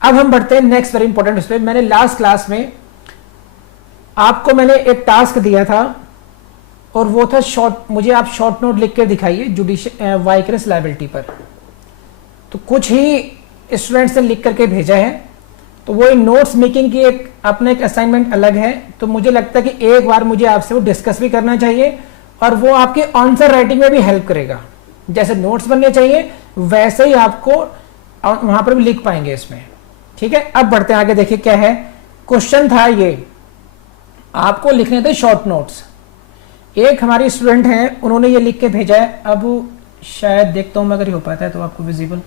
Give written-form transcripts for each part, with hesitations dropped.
अब हम बढ़ते हैं नेक्स्ट वेरी इंपॉर्टेंट उस पर। मैंने लास्ट क्लास में आपको मैंने एक टास्क दिया था और वो था मुझे आप शॉर्ट नोट लिख कर दिखाइए जुडिशियल वाइकरस लायबिलिटी पर। तो कुछ ही स्टूडेंट्स ने लिख करके भेजा है, तो वो नोट्स मेकिंग की एक अपना एक असाइनमेंट अलग है। तो मुझे लगता है कि एक बार मुझे आपसे वो डिस्कस भी करना चाहिए और वो आपके आंसर राइटिंग में भी हेल्प करेगा। जैसे नोट्स बनने चाहिए वैसे ही आपको वहां पर भी लिख पाएंगे इसमें। ठीक है, अब बढ़ते हैं आगे। देखिए क्या है क्वेश्चन था, ये आपको लिखने थे शॉर्ट नोट्स। एक हमारी स्टूडेंट हैं, उन्होंने ये लिख के भेजा है। अब शायद देखता हूं मैं, अगर ये हो पाता है तो आपको विजिबल।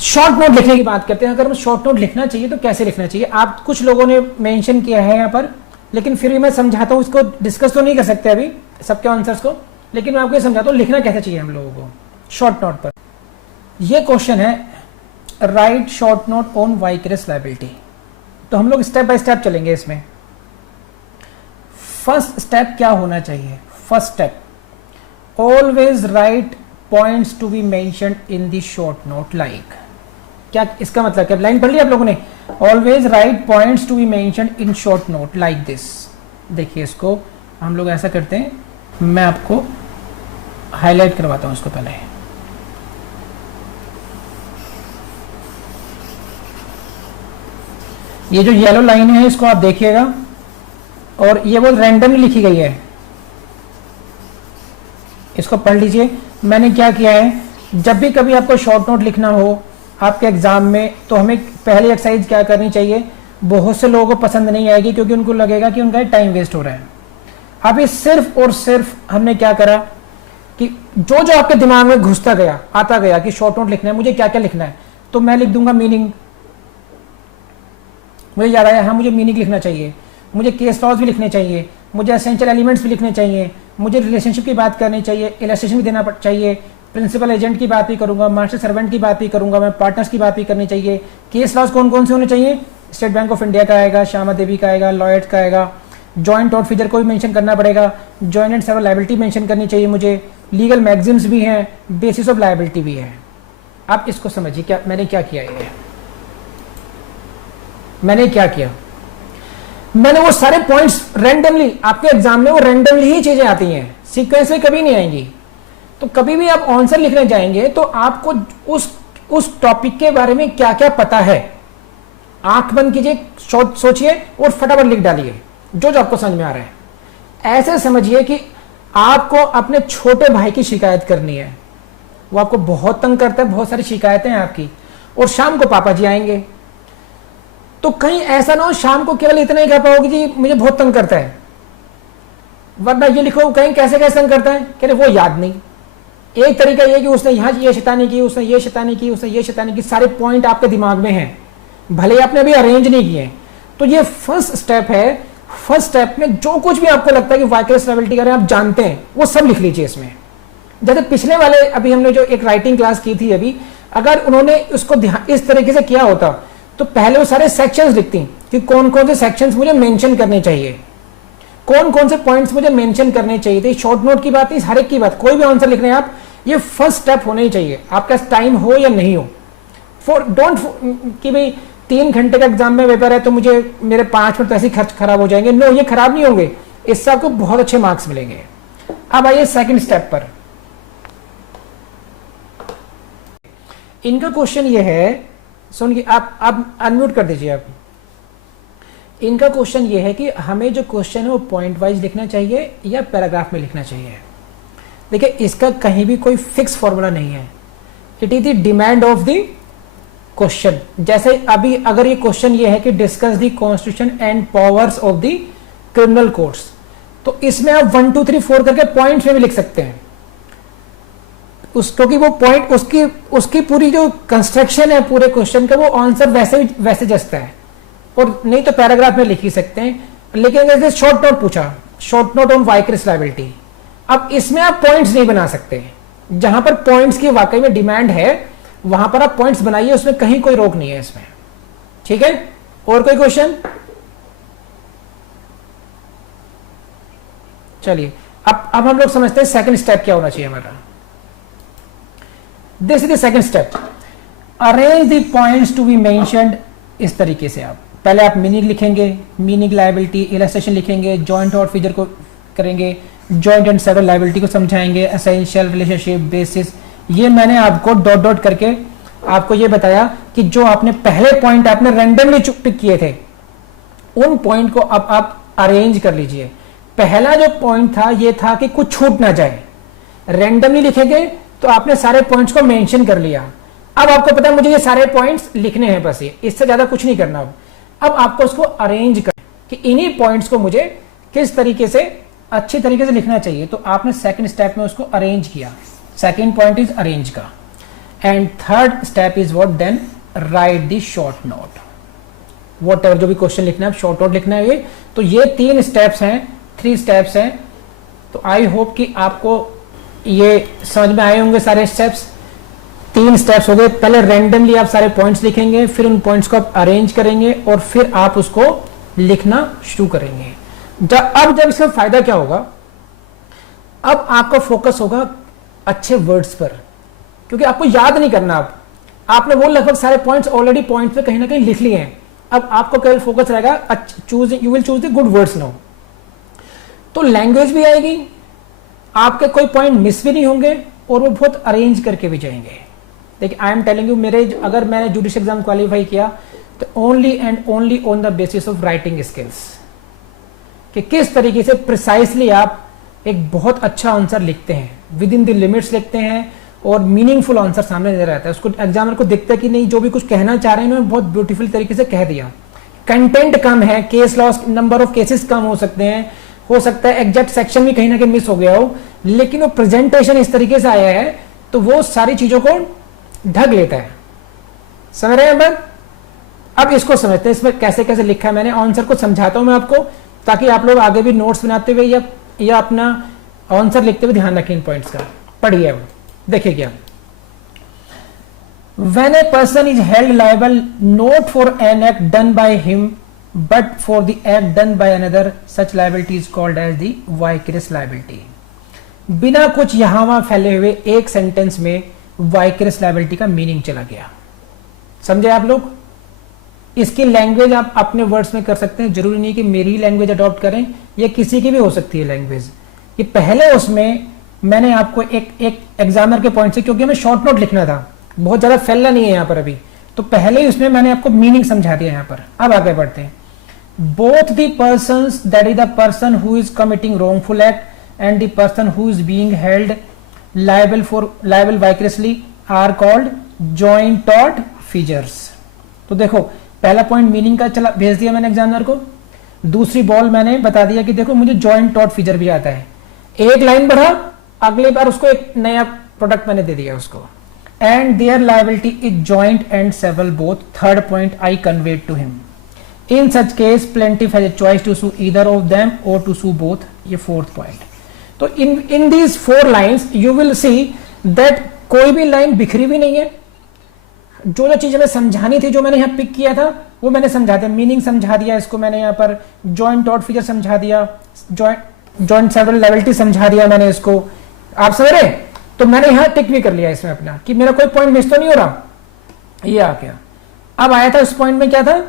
शॉर्ट नोट लिखने की बात करते हैं। अगर शॉर्ट नोट लिखना चाहिए तो कैसे लिखना चाहिए, आप कुछ लोगों ने मेंशन किया है यहाँ पर, लेकिन फिर भी मैं समझाता हूँ। इसको डिस्कस तो नहीं कर सकते अभी सबके आंसर्स को, लेकिन मैं आपको ये समझाता हूँ लिखना कैसे चाहिए हम लोगों को शॉर्ट नोट पर। ये क्वेश्चन है, write short note on vicarious liability. तो हम लोग स्टेप बाय स्टेप चलेंगे इसमें। फर्स्ट स्टेप क्या होना चाहिए? First step, always write points to be mentioned in the short note. Like क्या इसका मतलब, क्या लाइन पढ़ ली आप लोगों ने? Always write points to be mentioned in short note like this. देखिए इसको हम लोग ऐसा करते हैं, मैं आपको हाईलाइट करवाता हूं इसको पहले। ये जो येलो लाइन है इसको आप देखिएगा, और ये वो रैंडमली लिखी गई है, इसको पढ़ लीजिए। मैंने क्या किया है, जब भी कभी आपको शॉर्ट नोट लिखना हो आपके एग्जाम में, तो हमें पहली एक्सरसाइज क्या करनी चाहिए? बहुत से लोगों को पसंद नहीं आएगी क्योंकि उनको लगेगा कि उनका टाइम वेस्ट हो रहा है। अभी सिर्फ और सिर्फ हमने क्या करा कि जो जो आपके दिमाग में घुसता गया, आता गया कि शॉर्ट नोट लिखना है, मुझे क्या क्या लिखना है, तो मैं लिख दूंगा मीनिंग। मुझे याद आया, हाँ मुझे मीनिंग लिखना चाहिए, मुझे केस लॉज भी लिखने चाहिए, मुझे एसेंशियल एलिमेंट्स भी लिखने चाहिए, मुझे रिलेशनशिप की बात करनी चाहिए, इलस्ट्रेशन भी देना चाहिए, प्रिंसिपल एजेंट की बात भी करूंगा, मास्टर सर्वेंट की बात भी करूंगा, मैं पार्टनर्स की बात भी करनी चाहिए। केस लॉज कौन कौन से होने चाहिए? स्टेट बैंक ऑफ इंडिया का आएगा, श्यामा देवी का आएगा, लॉयड का आएगा, जॉइंट टॉर्ट फीचर को भी मेंशन करना पड़ेगा, joint and several liability mention करनी चाहिए मुझे, लीगल मैक्सिम्स भी हैं, बेसिस ऑफ लायबिलिटी भी है। आप इसको समझिए क्या मैंने क्या किया है। मैंने क्या किया, मैंने वो सारे पॉइंट्स रैंडमली, आपके एग्जाम में वो रैंडमली ही चीजें आती हैं, सीक्वेंस में कभी नहीं आएंगी। तो कभी भी आप आंसर लिखने जाएंगे तो आपको उस टॉपिक के बारे में क्या क्या पता है, आंख बंद कीजिए, सोचिए और फटाफट लिख डालिए जो जो आपको समझ में आ रहा है। ऐसे समझिए कि आपको अपने छोटे भाई की शिकायत करनी है, वो आपको बहुत तंग करता है, बहुत सारी शिकायतें हैं आपकी, और शाम को पापा जी आएंगे। तो कहीं ऐसा ना हो शाम को केवल इतना ही कह पाओगे जी मुझे बहुत तंग करता है, वरना ये लिखो कहीं कैसे कैसे तंग करता है, कह रहे वो याद नहीं। एक तरीका ये कि उसने यहाँ ये शैतानी की, उसने ये शैतानी की, उसने ये शैतानी की, सारे पॉइंट आपके दिमाग में हैं, भले आपने अभी अरेंज नहीं किए। तो ये फर्स्ट स्टेप है। फर्स्ट स्टेप में जो कुछ भी आपको लगता है कि वाइकरस लायबिलिटी का आप जानते हैं वो सब लिख लीजिए इसमें। जैसे पिछले वाले अभी हमने जो एक राइटिंग क्लास की थी अभी, अगर उन्होंने उसको इस तरीके से किया होता तो पहले वो सारे सेक्शंस लिखती कि कौन कौन से सेक्शंस मुझे मेंशन करने चाहिए, कौन कौन से पॉइंट्स मुझे मेंशन करने चाहिए थे। शॉर्ट नोट की बात नहीं, हर एक की बात, कोई भी आंसर लिख रहे हैं आप, ये फर्स्ट स्टेप होना ही चाहिए, आपका टाइम हो या नहीं हो। फॉर डोंट कि भाई 3 घंटे का एग्जाम में पेपर है तो मुझे मेरे 5 मिनट ऐसे खर्च खराब हो जाएंगे। नो, ये खराब नहीं होंगे, इससे आपको बहुत अच्छे मार्क्स मिलेंगे। अब आइए सेकंड स्टेप पर। इनका क्वेश्चन ये है, सुनिए आप अनम्यूट कर दीजिए आप। इनका क्वेश्चन ये है कि हमें जो क्वेश्चन है वो पॉइंट वाइज लिखना चाहिए या पैराग्राफ में लिखना चाहिए। देखिए इसका कहीं भी कोई फिक्स फॉर्मूला नहीं है, it is the demand of the question. जैसे अभी अगर ये क्वेश्चन ये है कि discuss the constitution and powers of the criminal courts, तो इसमें आप 1 2 3 4 करके पॉइंट्स में भी लिख सकते हैं, क्योंकि वो पॉइंट उसकी पूरी जो कंस्ट्रक्शन है पूरे क्वेश्चन का, वो आंसर वैसे जचता है। और नहीं तो पैराग्राफ में लिख ही सकते हैं। लेकिन जैसे शॉर्ट नोट पूछा, short note on vicarious liability, अब इसमें आप पॉइंट्स नहीं बना सकते। जहां पर पॉइंट्स की वाकई में डिमांड है वहां पर आप पॉइंट्स बनाइए, उसमें कहीं कोई रोक नहीं है इसमें। ठीक है, और कोई क्वेश्चन? चलिए अब हम लोग समझते हैं सेकंड स्टेप क्या होना चाहिए हमारा। This is the second step. Arrange the points to be mentioned, इस तरीके से आप पहले आप मीनिंग लिखेंगे, मीनिंग लायबिलिटी, इलस्ट्रेशन लिखेंगे, जॉइंट और फिगर को करेंगे, जॉइंट एंड सेवरल लायबिलिटी को समझाएंगे, एसेंशियल, रिलेशनशिप, बेसिस। ये मैंने आपको डॉट डॉट करके आपको ये बताया कि जो आपने पहले पॉइंट आपने रैंडमली पिक किए थे उन पॉइंट को अब आप अरेंज कर लीजिए। पहला जो पॉइंट था ये था कि कुछ छूट ना जाए, रैंडमली लिखेंगे तो आपने सारे पॉइंट्स को मेंशन कर लिया। अब आपको पता है मुझे ये सारे पॉइंट्स लिखने हैं, बस ये, इससे ज्यादा कुछ नहीं करना। अब आपको उसको अरेंज कर कि इन्हीं पॉइंट्स को मुझे किस तरीके से अच्छी तरीके से लिखना चाहिए, तो आपने सेकंड स्टेप में उसको अरेंज किया। सेकंड पॉइंट इज अरेंज का, and third step is what, then write the short note. Whatever जो भी क्वेश्चन लिखना है शॉर्ट नोट लिखना है। ये तो ये 3 स्टेप्स हैं, 3 स्टेप्स हैं। तो आई होप कि आपको ये समझ में आए होंगे सारे स्टेप्स। 3 स्टेप्स हो गए, पहले रैंडमली आप सारे पॉइंट्स लिखेंगे, फिर उन पॉइंट्स को आप अरेंज करेंगे और फिर आप उसको लिखना शुरू करेंगे। अब जब इसका फायदा क्या होगा, अब आपका फोकस होगा अच्छे वर्ड्स पर, क्योंकि आपको याद नहीं करना। आपने वो लगभग सारे पॉइंट्स ऑलरेडी पॉइंट्स पे कहीं ना कहीं लिख लिए हैं। अब आपको केवल फोकस रहेगा you will choose the good words now. तो लैंग्वेज भी आएगी, आपके कोई पॉइंट मिस भी नहीं होंगे और वो बहुत अरेंज करके भी जाएंगे। देखिए आई एम टेलिंग यू, अगर मैंने जुडिशियल एग्जाम क्वालिफाई किया तो only and only on the basis of writing skills, कि किस तरीके से प्रिसाइसली आप एक बहुत अच्छा आंसर लिखते हैं, विद इन द लिमिट्स लिखते हैं और मीनिंगफुल आंसर सामने नजर आता है। उसको एग्जामिनर को दिखता है कि नहीं, जो भी कुछ कहना चाह रहे हैं उन्होंने बहुत ब्यूटीफुल तरीके से कह दिया। कंटेंट कम है, case laws, number of cases कम हो सकते हैं, हो सकता है एग्जैक्ट सेक्शन भी कहीं ना कहीं मिस हो गया हो, लेकिन वो प्रेजेंटेशन इस तरीके से आया है तो वो सारी चीजों को ढक लेता है। समझ रहे हैं बात? अब इसको समझते हैं, इसमें कैसे कैसे लिखा है मैंने। आंसर को समझाता हूं मैं आपको, ताकि आप लोग आगे भी नोट्स बनाते हुए या अपना आंसर लिखते हुए ध्यान रखें इन पॉइंट्स का। पढ़िए अब, देखिए क्या। When a person is held liable not for an act done by him but for the act done by another, such liability is called as the vicarious liability। बिना कुछ यहां वहां फैले हुए एक सेंटेंस में vicarious liability का meaning चला गया। समझे आप लोग? इसकी लैंग्वेज आप अपने वर्ड्स में कर सकते हैं, जरूरी नहीं कि मेरी लैंग्वेज अडॉप्ट करें, या किसी की भी हो सकती है लैंग्वेज। ये पहले उसमें मैंने आपको एक एग्जामिनर के पॉइंट से, क्योंकि हमें शॉर्ट नोट लिखना था, बहुत ज्यादा फैलना नहीं है यहाँ पर अभी, तो पहले ही उसमें मैंने आपको मीनिंग समझा दिया यहाँ पर। अब आगे बढ़ते हैं। Both the persons, that is the person who is committing wrongful act and the person who is being held liable vicariously are called joint tort feasors. तो देखो पहला पॉइंट मीनिंग का चला भेज दिया मैंने एग्जामिनर को, दूसरी बॉल मैंने बता दिया कि देखो मुझे जॉइंट टॉर्ट फीचर भी आता है। एक लाइन बढ़ा, अगली बार उसको एक नया प्रोडक्ट मैंने दे दिया उसको। And there liability is joint and several both, third point I conveyed to him. In such case plaintiff has a choice to sue either of them और टू सू बोथ, ये फोर्थ पॉइंट। तो in these 4 lines you will see that कोई भी line बिखरी भी नहीं है। जो चीज हमें समझानी थी, जो मैंने यहाँ पिक किया था वो मैंने समझा दिया, मीनिंग समझा दिया इसको मैंने यहाँ पर, जॉइंट टॉर्ट फीचर समझा दिया, जॉइंट सेवरल लायबिलिटी समझा दिया मैंने इसको। आप समझ रहे? तो मैंने यहाँ टिक भी कर लिया इसमें अपना कि मेरा कोई पॉइंट मिस तो नहीं हो रहा। ये आ गया। अब आया था उस पॉइंट में क्या था,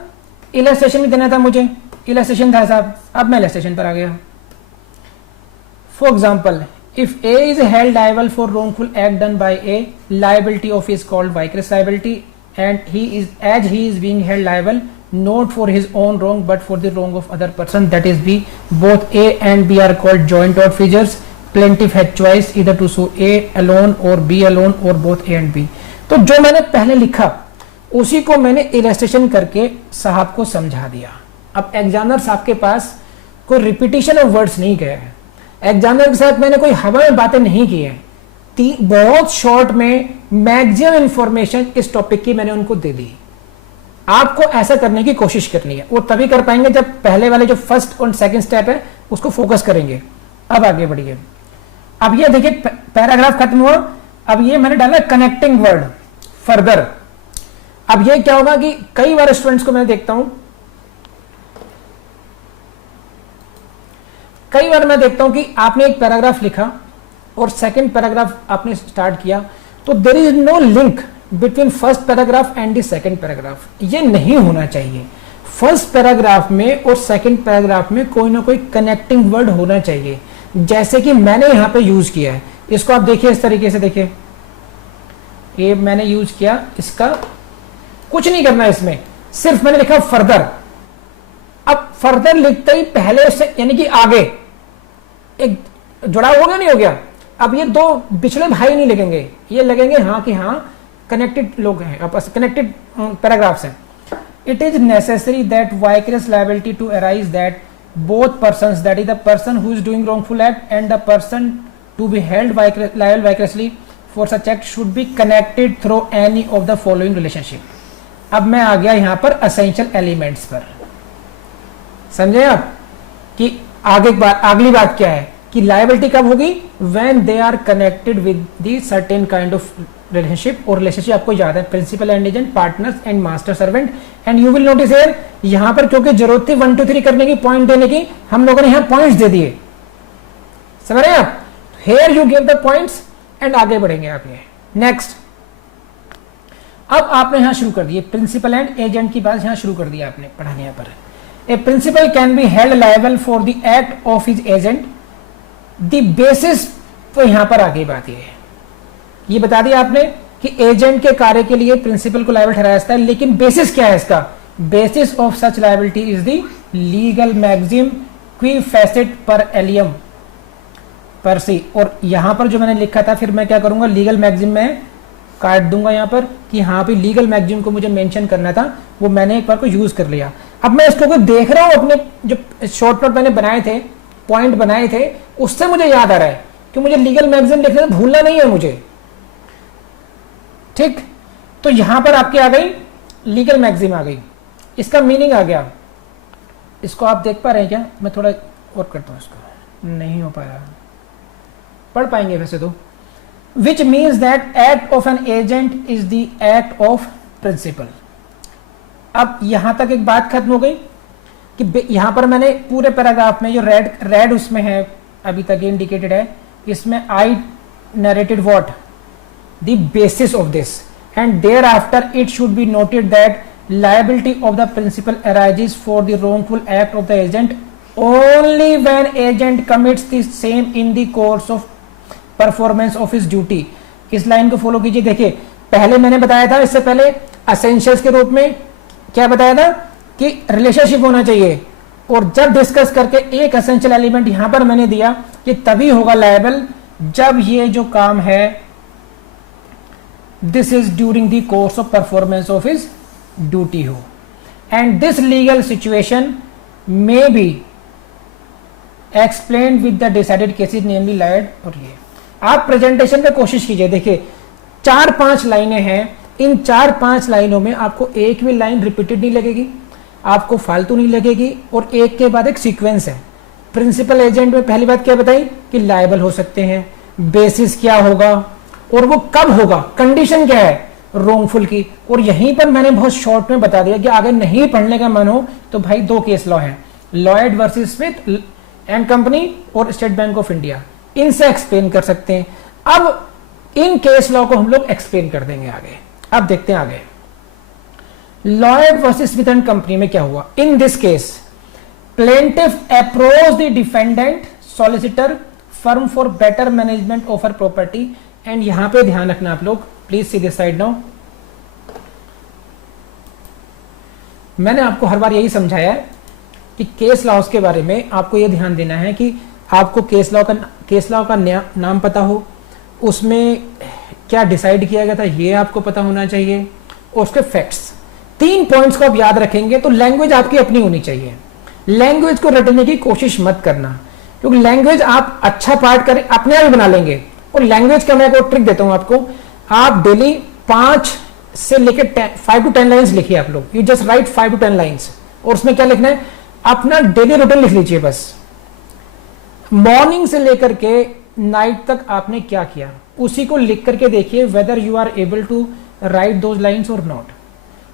इलस्ट्रेशन भी देना था मुझे, इलस्ट्रेशन था साहब। अब मैं इलस्ट्रेशन पर आ गया। For example, if A is held liable for wrongful act done by A, liability of A is called vicarious liability, and he is being held liable not for his own wrong but for the wrong of other person, that is B. Both A and B are called joint tort features. Plaintiff had choice either to sue A alone or B alone or both A and B. तो जो मैंने पहले लिखा उसी को मैंने illustration करके साहब को समझा दिया। अब एग्जामिनर साहब के पास कोई रिपीटिशन ऑफ वर्ड्स नहीं गया है, एग्जामिनर के साथ मैंने कोई हवा में बातें नहीं की है, बहुत शॉर्ट में मैक्सिमम इंफॉर्मेशन इस टॉपिक की मैंने उनको दे दी। आपको ऐसा करने की कोशिश करनी है, वो तभी कर पाएंगे जब पहले वाले जो फर्स्ट और सेकंड स्टेप है उसको फोकस करेंगे। अब आगे बढ़िए। अब ये देखिए पैराग्राफ खत्म हुआ, अब ये मैंने डाला कनेक्टिंग वर्ड फर्दर। अब ये क्या होगा कि कई बार स्टूडेंट्स को मैं देखता हूं, कई बार मैं देखता हूं कि आपने एक पैराग्राफ लिखा और सेकंड पैराग्राफ आपने स्टार्ट किया तो there is no link between first paragraph and the second paragraph, ये नहीं होना चाहिए। फर्स्ट पैराग्राफ में और सेकंड पैराग्राफ में कोई ना कोई कनेक्टिंग वर्ड होना चाहिए, जैसे कि मैंने यहां पे यूज किया है। इसको आप देखिए इस तरीके से, देखिए ये मैंने यूज किया, इसका कुछ नहीं करना है इसमें, सिर्फ मैंने लिखा फर्दर। अब फर्दर लिखते ही पहले उससे यानी कि आगे एक जुड़ाव हो गया, नहीं हो गया। अब ये दो बिछड़े भाई नहीं लगेंगे, ये लगेंगे हाँ कि हाँ कनेक्टेड लोग हैं, आपस कनेक्टेड पैराग्राफ्स हैं। It is necessary that vicarious liability to arise that both persons, that is the person who is doing wrongful act and the person to be held liable vicariously for such act should be connected through any of the following relationship. अब मैं आ गया यहां पर essential elements पर, समझे आप कि आगे अगली बात क्या है कि लायबिलिटी कब होगी, when they are connected with the certain kind of relationship. और रिलेशनशिप आपको याद है, principal and agent, partners and master servant. And you will notice here, यहां पर क्योंकि जरूरत थी 1 2 3 करने की, पॉइंट देने की, हम लोगों ने यहां पॉइंट्स दे दिए, समझ रहे हैं आप। Here you give the points and आगे बढ़ेंगे आप। ये नेक्स्ट, अब आपने यहां शुरू कर दिए प्रिंसिपल एंड एजेंट की बात, यहां शुरू कर दिया आपने पढ़ाने। यहां पर a principal can be held liable for the act of his agent the basis, तो यहां पर आगे बात ये बता दिया आपने कि एजेंट के कार्य के लिए प्रिंसिपल को लायबल ठहराया जाता है, लेकिन बेसिस क्या है इसका, basis of such liability is the legal maxim qui facit per alium per se. और यहां पर जो मैंने लिखा था, फिर मैं क्या करूंगा, लीगल मैक्सिम में काट दूंगा यहां पर कि हाँ भी लीगल मैक्सिम को मुझे मेंशन करना था, वो मैंने एक बार को यूज कर लिया। अब मैं इसको देख रहा हूं, अपने जो शॉर्ट नोट मैंने बनाए थे, पॉइंट बनाए थे, उससे मुझे याद आ रहा है कि मुझे लीगल मैगजीन लिखना भूलना नहीं है मुझे, ठीक। तो यहां पर आपकी आ गई लीगल मैगजीन आ गई, इसका मीनिंग आ गया। इसको आप देख पा रहे हैं क्या, मैं थोड़ा और करता हूं, इसको नहीं हो पा रहा, पढ़ पाएंगे वैसे तो। Which means that act of an agent is the act of principal. अब यहां तक एक बात खत्म हो गई कि यहां पर मैंने पूरे पैराग्राफ में जो रेड उसमें है अभी तक इंडिकेटेड है, इसमें I narrated what the basis of this and thereafter it should be noted that liability of the principal arises for the wrongful act of the agent only when agent commits the same in the course of performance of his duty। इस line को follow कीजिए। देखिए पहले मैंने बताया था, इससे पहले असेंशियल्स के रूप में क्या बताया था कि रिलेशनशिप होना चाहिए, और जब डिस्कस करके एक असेंशियल एलिमेंट यहां पर मैंने दिया कि तभी होगा लायबल जब ये जो काम है this is during the course of performance of his duty हो, and this legal situation may be explain with the decided cases namely Lloyd. और ये आप प्रेजेंटेशन पे कोशिश कीजिए, देखिए 4-5 लाइनें हैं, इन 4-5 लाइनों में आपको एक भी लाइन रिपीटेड नहीं लगेगी, आपको फालतू नहीं लगेगी, और एक के बाद एक सीक्वेंस है। प्रिंसिपल एजेंट में पहली बात क्या बताई कि लायबल हो सकते हैं, बेसिस क्या होगा और वो कब होगा, कंडीशन क्या है रोंगफुल की। और यहीं पर मैंने बहुत शॉर्ट में बता दिया कि अगर नहीं पढ़ने का मन हो तो भाई 2 केस लॉ है, Lloyd versus Smith and company और स्टेट बैंक ऑफ इंडिया, इनसे एक्सप्लेन कर सकते हैं। अब इन केस लॉ को हम लोग एक्सप्लेन कर देंगे आगे। अब देखते हैं आगे, Lloyd versus Smith and company में क्या हुआ। In this case plaintiff approach the defendant solicitor firm for better management of her property. And यहां पे ध्यान रखना आप लोग, please see this side now. मैंने आपको हर बार यही समझाया है कि केस लॉस के बारे में आपको यह ध्यान देना है कि आपको केस लॉ का नाम पता हो, उसमें क्या डिसाइड किया गया था ये आपको पता होना चाहिए, और उसके फैक्ट्स। 3 पॉइंट्स को आप याद रखेंगे तो लैंग्वेज आपकी अपनी होनी चाहिए। लैंग्वेज को रटने की कोशिश मत करना, क्योंकि लैंग्वेज आप अच्छा पार्ट करें अपने आप ही बना लेंगे। और लैंग्वेज का मैं एक ट्रिक देता हूं आपको, आप डेली 5 से लेकर 5 to 10 लाइन्स लिखिए आप लोग। You just right 5 to 10 lines, और उसमें क्या लिखना है, अपना डेली रूटीन लिख लीजिए बस। मॉर्निंग से लेकर के नाइट तक आपने क्या किया उसी को लिख करके देखिए, whether you are able to write those lines और नॉट।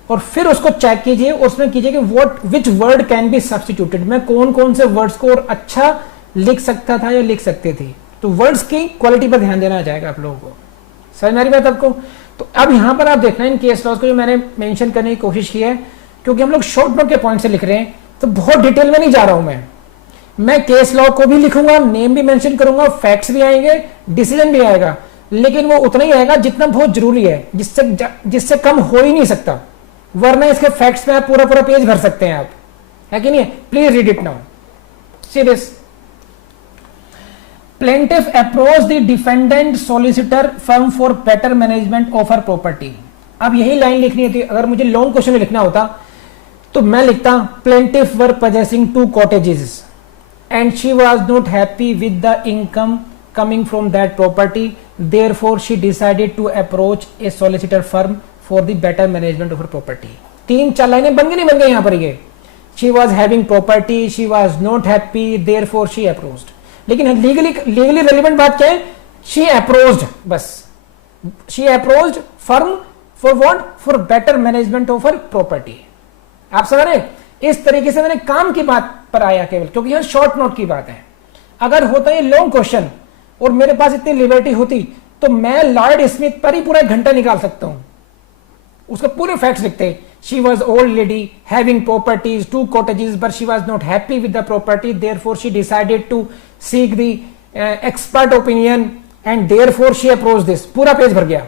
और फिर उसको चेक कीजिए, उसमें कीजिए कि what which word can be substituted, मैं कौन कौन से वर्ड्स को और अच्छा लिख सकता था या लिख सकते थे। तो वर्ड्स की क्वालिटी पर ध्यान देना आ जाएगा आप लोगों को। समझ में आ रही बात आपको। तो अब यहां पर आप देखना इन केस लॉज को जो मैंने मेंशन करने की कोशिश की है, क्योंकि हम लोग शॉर्ट नोट के पॉइंट से लिख रहे हैं तो बहुत डिटेल में नहीं जा रहा हूं मैं केस लॉ को भी लिखूंगा, नेम भी मेंशन करूंगा, फैक्ट्स भी आएंगे, डिसीजन भी आएगा, लेकिन वो उतना ही आएगा जितना बहुत जरूरी है, जिससे कम हो ही नहीं सकता, वरना इसके फैक्ट्स में आप पूरा पूरा पेज भर सकते हैं आप, है कि नहीं? Please read it now, see this. Plaintiff approached the defendant solicitor firm for better management of her property। अब यही लाइन लिखनी थी, अगर मुझे लॉन्ग क्वेश्चन में लिखना होता तो मैं लिखता plaintiff were possessing 2 cottages and she was not happy with the income coming from that property, therefore she decided to approach a solicitor firm for the better management of her property। 3-4 लाइनें बन गई नहीं बन गई यहां पर ये, she was having property, she was not happy, therefore she approached। लेकिन लीगली रेलिवेंट बात क्या है? शी अप्रोच्ड, बस she approached firm for what? For better management of her property. आप समझ रहे? इस तरीके से मैंने काम की बात पर आया केवल, क्योंकि यहां शॉर्ट नोट की बात है। अगर होता ये लॉन्ग क्वेश्चन और मेरे पास इतनी लिबर्टी होती तो मैं लॉर्ड स्मिथ पर ही पूरा 1 घंटा निकाल सकता हूं, उसके पूरे फैक्ट्स लिखते। She was old lady having properties, 2 cottages, but she was not happy with the property. Therefore, she decided to seek the expert opinion, and therefore she approached this। पूरा पेज भर गया।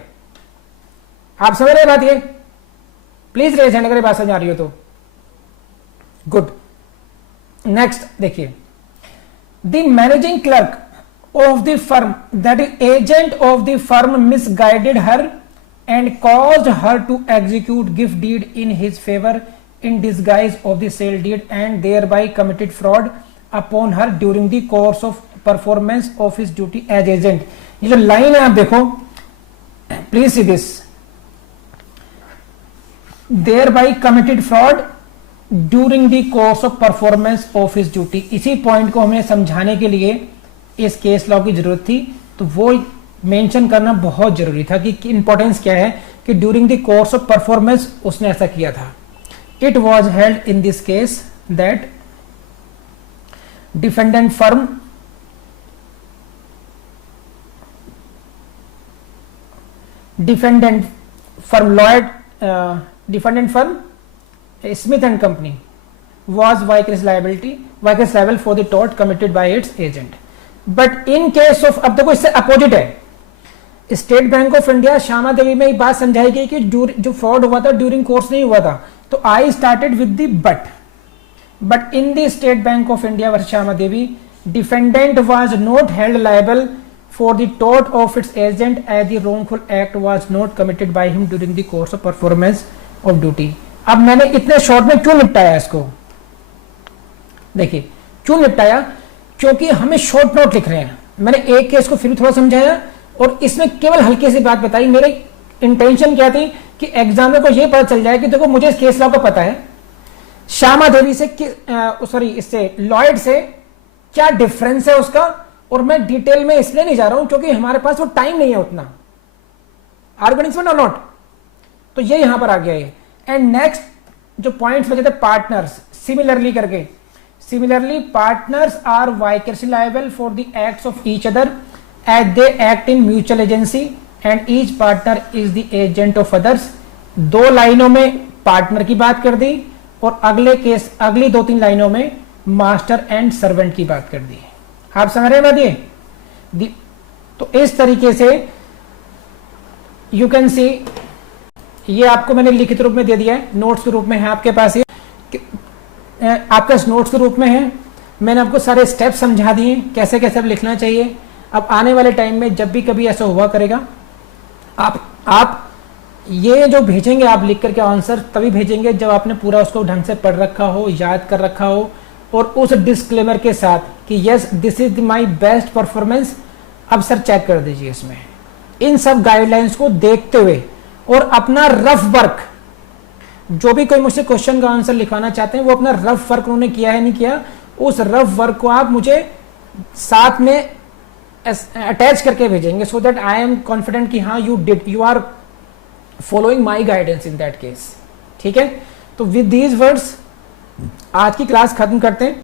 आप समझ रहे बात ये? प्लीज रेज हैंड अगर ये बात समझ आ रही हो तो। गुड। नेक्स्ट देखिए, the managing clerk of the firm, that is agent of the firm, misguided her and caused her to execute gift deed in his favor in disguise of the sale deed, and thereby committed fraud upon her during the course of performance of his duty as agent। ये जो line है आप देखो, please see this, thereby committed fraud during the course of performance of his duty। इसी point को हमें समझाने के लिए इस केस लॉ की जरूरत थी, तो वो मेंशन करना बहुत जरूरी था कि इंपॉर्टेंस क्या है कि during the course of performance उसने ऐसा किया था। It was held in this case that defendant firm Smith and company was vicarious liable for the tort committed by its agent। But in case of, अब देखो इससे opposite है, State Bank of India Shyama Devi में एक बात समझाई गई कि जो फ्रॉड हुआ था ड्यूरिंग कोर्स नहीं हुआ था, तो I started with the but in the State Bank of India versus Shyama Devi, defendant was not held liable for the tort of its agent as the wrongful act was not committed by him during the course of performance of duty. अब मैंने इतने short में क्यों निपटाया इसको? देखिए क्यों निपटाया, क्योंकि हमें शॉर्ट नोट लिख रहे हैं। मैंने एक केस को फिर भी थोड़ा समझाया और इसमें केवल हल्की सी बात बताई। मेरी इंटेंशन क्या थी कि एग्जामिनर को यह पता चल जाए कि देखो मुझे इस केस लॉ का पता है, श्यामा देवी से इससे लॉयड से क्या डिफरेंस है उसका, और मैं डिटेल में इसलिए नहीं जा रहा हूं क्योंकि हमारे पास वो टाइम नहीं है उतना, आर्गुमेंट्स में नॉट, तो ये यहां पर आ गया है। एंड नेक्स्ट जो पॉइंट्स बचे थे, पार्टनर्स सिमिलरली करके, similarly partners are vicariously liable for the acts of each other as they act in mutual agency and each partner is the agent of others। 2 लाइनों में पार्टनर की बात कर दी और अगली 2-3 लाइनों में मास्टर एंड सर्वेंट की बात कर दी। आप समझ रहे हैं बात ये? तो इस तरीके से यू कैन सी, ये आपको मैंने लिखित रूप में दे दिया है, नोट्स के रूप में है आपके पास, आपका नोट्स के रूप में है। मैंने आपको सारे स्टेप समझा दिए कैसे कैसे अब लिखना चाहिए। अब आने वाले टाइम में जब भी कभी ऐसा हुआ करेगा, आप ये जो भेजेंगे आप लिख करके आंसर तभी भेजेंगे जब आपने पूरा उसको ढंग से पढ़ रखा हो, याद कर रखा हो, और उस डिस्क्लेमर के साथ कि yes this is my best performance. अब सर चेक कर दीजिए इसमें इन सब गाइडलाइंस को देखते हुए, और अपना रफ वर्क, जो भी कोई मुझसे क्वेश्चन का आंसर लिखवाना चाहते हैं वो अपना रफ वर्क उन्होंने किया है नहीं किया, उस रफ वर्क को आप मुझे साथ में अटैच करके भेजेंगे, so that I am confident कि हाँ you are following my guidance in that case. ठीक है, तो विद दीज वर्ड्स आज की क्लास खत्म करते हैं।